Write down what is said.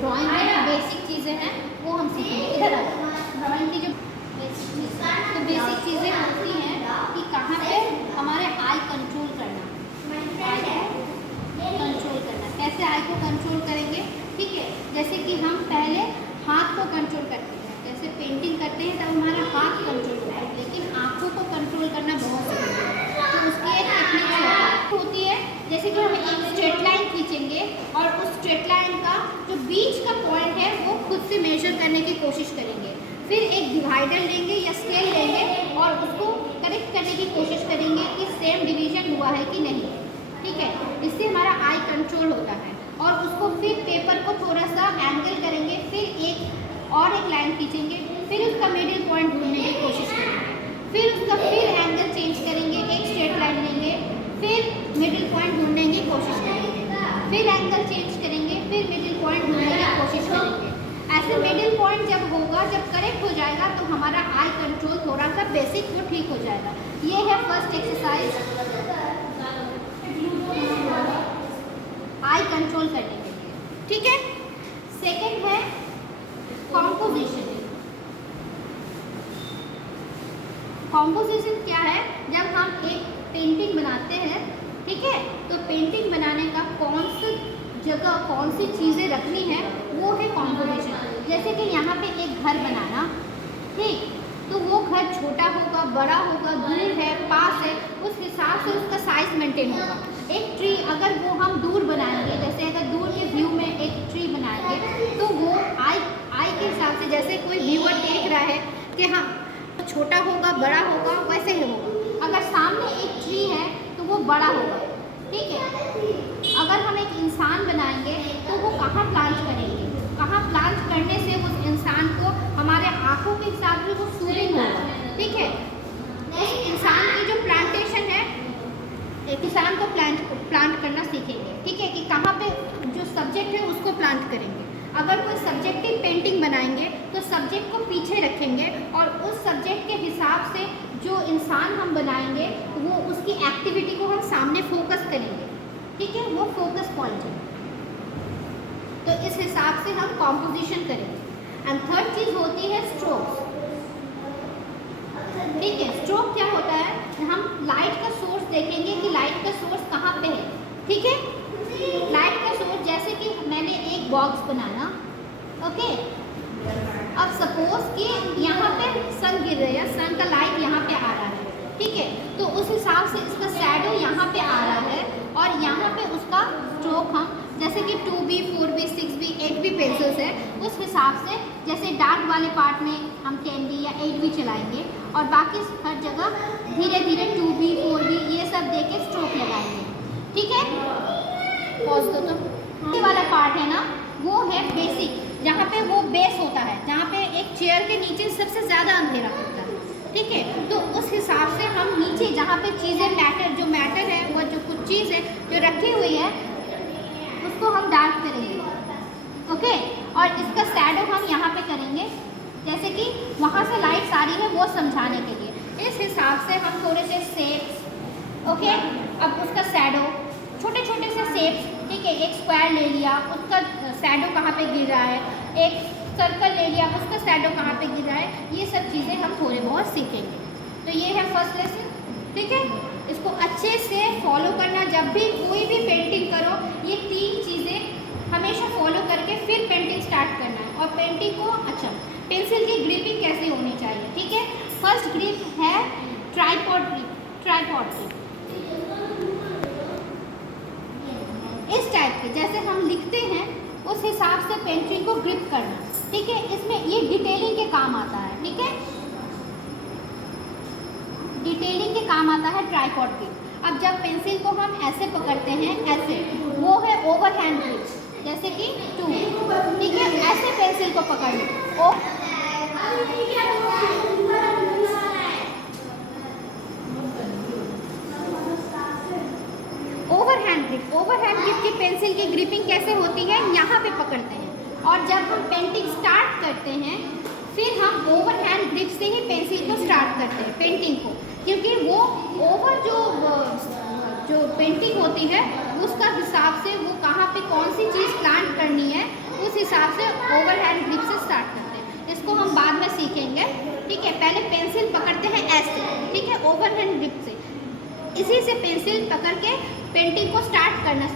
Drawing में basic चीज़ें हैं वो हम सीखेंगे। इधर ड्राइंग की जो बेसिक चीज़ें, तो बेसिक चीज़ें होती हैं कि कहाँ पे हमारे आई कंट्रोल करना, कंट्रोल करना, कैसे आई को कंट्रोल करेंगे। ठीक है, जैसे कि हम पहले हाथ को कंट्रोल करते हैं, जैसे पेंटिंग करते हैं तब हमारा हाथ कंट्रोल होता है, लेकिन आँखों को कंट्रोल करना बहुत ज़रूरी है। तो उसकी एक टेक्निक होती है, जैसे कि हम एक स्ट्रेट लाइन खींचेंगे और उस स्ट्रेट लाइन का जो बीच का पॉइंट है वो खुद से मेजर करने की कोशिश करेंगे। फिर एक डिवाइडर लेंगे या स्केल लेंगे और उसको करेक्ट करने की कोशिश करेंगे कि सेम डिवीजन हुआ है कि नहीं। ठीक है, इससे हमारा आई कंट्रोल होता है। और उसको फिर पेपर को थोड़ा सा एंगल करेंगे, फिर एक लाइन खींचेंगे, फिर उसका मिडिल पॉइंट ढूंढने की कोशिश करेंगे, फिर उसका एंगल चेंज करेंगे, एक स्ट्रेट लाइन लेंगे, फिर मिडिल पॉइंट ढूंढने की कोशिश करेंगे, फिर एंगल चेंज करेंगे, फिर मिडिल पॉइंट ढूंढने की कोशिश करेंगे। ऐसे मिडिल पॉइंट जब होगा, जब करेक्ट हो जाएगा तो हमारा आई कंट्रोल थोड़ा सा बेसिक वो ठीक हो जाएगा। ये है फर्स्ट एक्सरसाइज आई कंट्रोल करने के लिए। ठीक है, सेकंड है कॉम्पोजिशन। कॉम्पोजिशन क्या है? जब हम एक पेंटिंग बनाते हैं, ठीक है, तो पेंटिंग बनाने का कौन सी जगह, कौन सी चीज़ें रखनी है, वो है कॉम्पोजिशन। जैसे कि यहाँ पे एक घर बनाना, ठीक, तो वो घर छोटा होगा, बड़ा होगा, दूर है, पास है, उस हिसाब से उसका साइज मेंटेन होगा। एक ट्री अगर वो हम दूर बनाएंगे, जैसे अगर दूर के व्यू में एक ट्री बनाएंगे तो वो आई के हिसाब से, जैसे कोई व्यूअर देख रहा है कि हाँ छोटा होगा, बड़ा होगा, वैसे ही होगा। अगर सामने एक ट्री है तो वो बड़ा होगा। ठीक है, अगर हम एक इंसान बनाएंगे तो वो कहाँ प्लांट करेंगे, कहाँ प्लांट करने से उस इंसान को हमारे आँखों के हिसाब से वो सूदिंग होगा। ठीक है, उस इंसान की जो प्लांटेशन है, एक किसान को प्लांट करना सीखेंगे। ठीक है, कि कहाँ पे जो सब्जेक्ट है उसको प्लांट करेंगे। अगर कोई सब्जेक्टिव पेंटिंग बनाएंगे तो सब्जेक्ट को पीछे रखेंगे और उस सब्जेक्ट के हिसाब से जो इंसान हम बनाएंगे वो उसकी एक्टिविटी को हम सामने फोकस करेंगे। ठीक है, वो फोकस पॉइंट है। तो इस हिसाब से हम कॉम्पोजिशन करेंगे। एंड थर्ड चीज़ होती है स्ट्रोक्स। ठीक है, स्ट्रोक क्या होता है? हम लाइट का सोर्स देखेंगे कि लाइट का सोर्स कहाँ पे है। ठीक है, लाइट का सोर्स, जैसे कि मैंने एक बॉक्स बनाना, ओके, अब सपोज कि यहाँ पे सन गिर रही है, सन का लाइट यहाँ पे आ रहा है। ठीक है, तो उस हिसाब से इसका शैडो यहाँ पे आ रहा है और यहाँ पे उसका स्ट्रोक हम, जैसे कि 2B, 4B, 6B, 8B pencils है, उस हिसाब से जैसे डार्क वाले पार्ट में हम 10B या 8B चलाएंगे और बाकी हर जगह धीरे धीरे 2B, 4B ये सब दे के स्ट्रोक लगाएंगे। ठीक है, पॉज दो। तो ये वाला पार्ट है ना, वो है बेसिक, जहाँ पे वो बेस होता है, जहाँ पे एक चेयर के नीचे सबसे ज़्यादा अंधेरा होता है। ठीक है, तो उस हिसाब से हम नीचे जहाँ पे चीज़ें जो मैटर है, वो जो कुछ चीज़ है जो रखी हुई है उसको हम डार्क करेंगे। ओके, और इसका शैडो हम यहाँ पे करेंगे, जैसे कि वहाँ से लाइट आ रही है वो समझाने के लिए। इस हिसाब से हम थोड़े से शेप्स, ओके, अब उसका शैडो, छोटे छोटे से शेप्स, ठीक है, एक स्क्वायर ले लिया, उसका शैडो कहाँ पे गिर रहा है, एक सर्कल ले लिया, उसका शैडो कहाँ पे गिर रहा है, ये सब चीज़ें हम थोड़े बहुत सीखेंगे। तो ये है फर्स्ट लेसन। ठीक है, इसको अच्छे से फॉलो करना। जब भी कोई भी पेंटिंग करो, ये 3 चीज़ें हमेशा फॉलो करके फिर पेंटिंग स्टार्ट करना है। और पेंटिंग को, अच्छा, पेंसिल की ग्रिपिंग कैसे होनी चाहिए? ठीक है, फर्स्ट ग्रिप है ट्राइपॉड ग्रिप। ट्राइपॉड ग्रिप इस टाइप के, जैसे हम लिखते हैं उस हिसाब से पेंटिंग को ग्रिप करना। ठीक है, इसमें ये डिटेलिंग के काम आता है। ठीक है, डिटेलिंग के काम आता है ट्राइपॉड ग्रिप। अब जब पेंसिल को हम ऐसे पकड़ते हैं, ऐसे, वो है ओवर हैंड ग्रिप, जैसे कि 2। ठीक है, ऐसे पेंसिल को पकड़ना। ओवरहैंड ग्रिप, ओवरहैंड ग्रिप की पेंसिल की ग्रिपिंग कैसे होती है? यहाँ पे पकड़ते हैं और जब हम पेंटिंग स्टार्ट करते हैं फिर हम ओवरहैंड ग्रिप से ही पेंसिल को स्टार्ट करते हैं पेंटिंग को, क्योंकि वो ओवर जो पेंटिंग होती है उसका हिसाब से वो कहाँ पे कौन सी चीज़ प्लांट करनी है उस हिसाब ठीक है, पहले पेंसिल पकड़ते हैं ऐसे, ठीक है, ओवरहैंड ग्रिप से। इसी से पेंसिल पकड़ के पेंटिंग को स्टार्ट करना